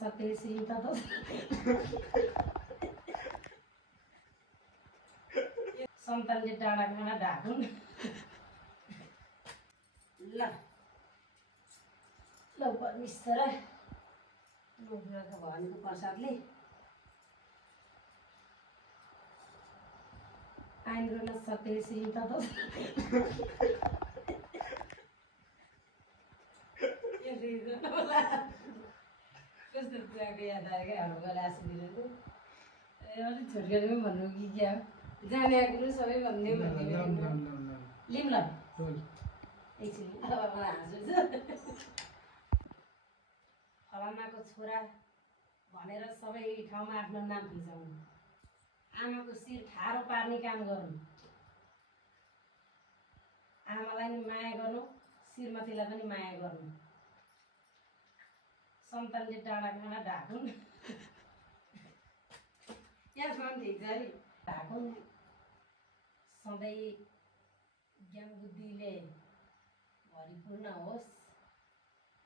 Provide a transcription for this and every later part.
सत्य सीता तो सन्तानले डाँडा काँडा ढाकुन् ल ल परमेश्वर लोग्राको भनेको प्रसादले आइन्द्रनाथ सत्य सीता तो कस्तो कुराको याद आयो क्या हाम्रो गएर आसिदिनु अलिक छोटकरीमै भन्नु कि क्या जाने कुरो सबै भन्दै लिम ल एकछिन अब मलाई हाँसु छ फलानाको छोरा भनेर सबै ठाउँमा आफ्नो नाम फिजाउनु आमाको शिर ठाडो पार्ने काम गर्नु आमालाई नि माया गर्नु श्रीमतीलाई पनि माया गर्नु सन्तानले डाँडा काँडा ढाकुन् यहाँसम्म ठिक छ अरे ढाकुन् सधैँ ज्ञान बुद्धिले भरिपूर्ण होस्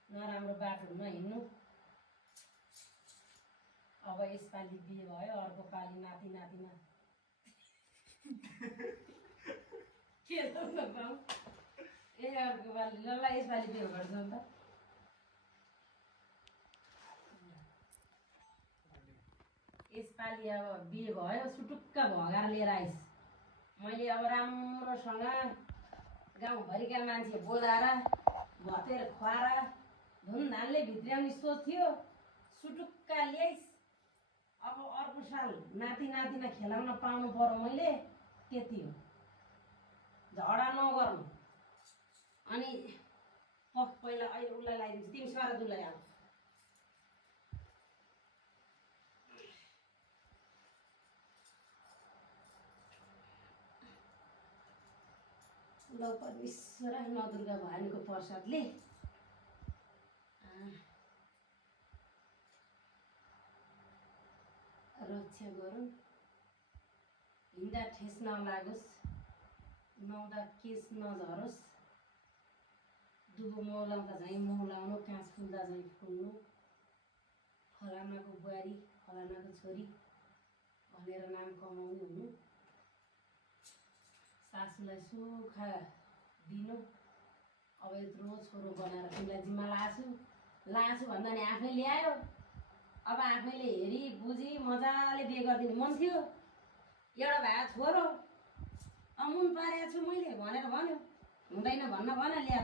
नराम्रो बाटोमा हिँड्नु अब यसपालि बिहे भयो अर्को पालि नाति नातिना के पाऊँ ए अर्को पालि ल यसपालि बिहे गर्छौँ त यसपालि अब बिहे भयो सुटुक्क भगाएर लिएर आइस् मैले अब राम्रोसँग गाउँभरिका मान्छे बोलाएर भतेर खुवाएर धुमधामले भित्र्याउने सोच थियो सुटुक्क ल्याइस् अब अर्को साल नाति नातिना खेलाउन पाउनु पर्यो मैले त्यति हो झगडा नगर्नु अनि पहिला अहिले उसलाई लगाइदिन्छु तिमी सर दुलाई हाल ल परमेश्वर नदुर्गा भवानीको प्रसादले रक्षा गरौँ हिँड्दा ठेस नलागोस् नुहाउँदा केस नझरोस् दुबो मौलाउँदा झैँ मौलाउनु काँस फुल्दा झैँ फुल्नु फलानाको बुहारी फलानाको छोरी भनेर नाम कमाउने हुनु सासूलाई सुखा दिनु अब यत्रो छोरो बनाएर तिमीलाई जिम्मा लाछु भन्दा नि आफै ल्यायो अब आफैले हेरी बुझी मजाले बिहे गरिदिने मन थियो एउटा भए छोरो मुन पारेको छु मैले भनेर भन्यो हुँदैन भन्न भन ल्या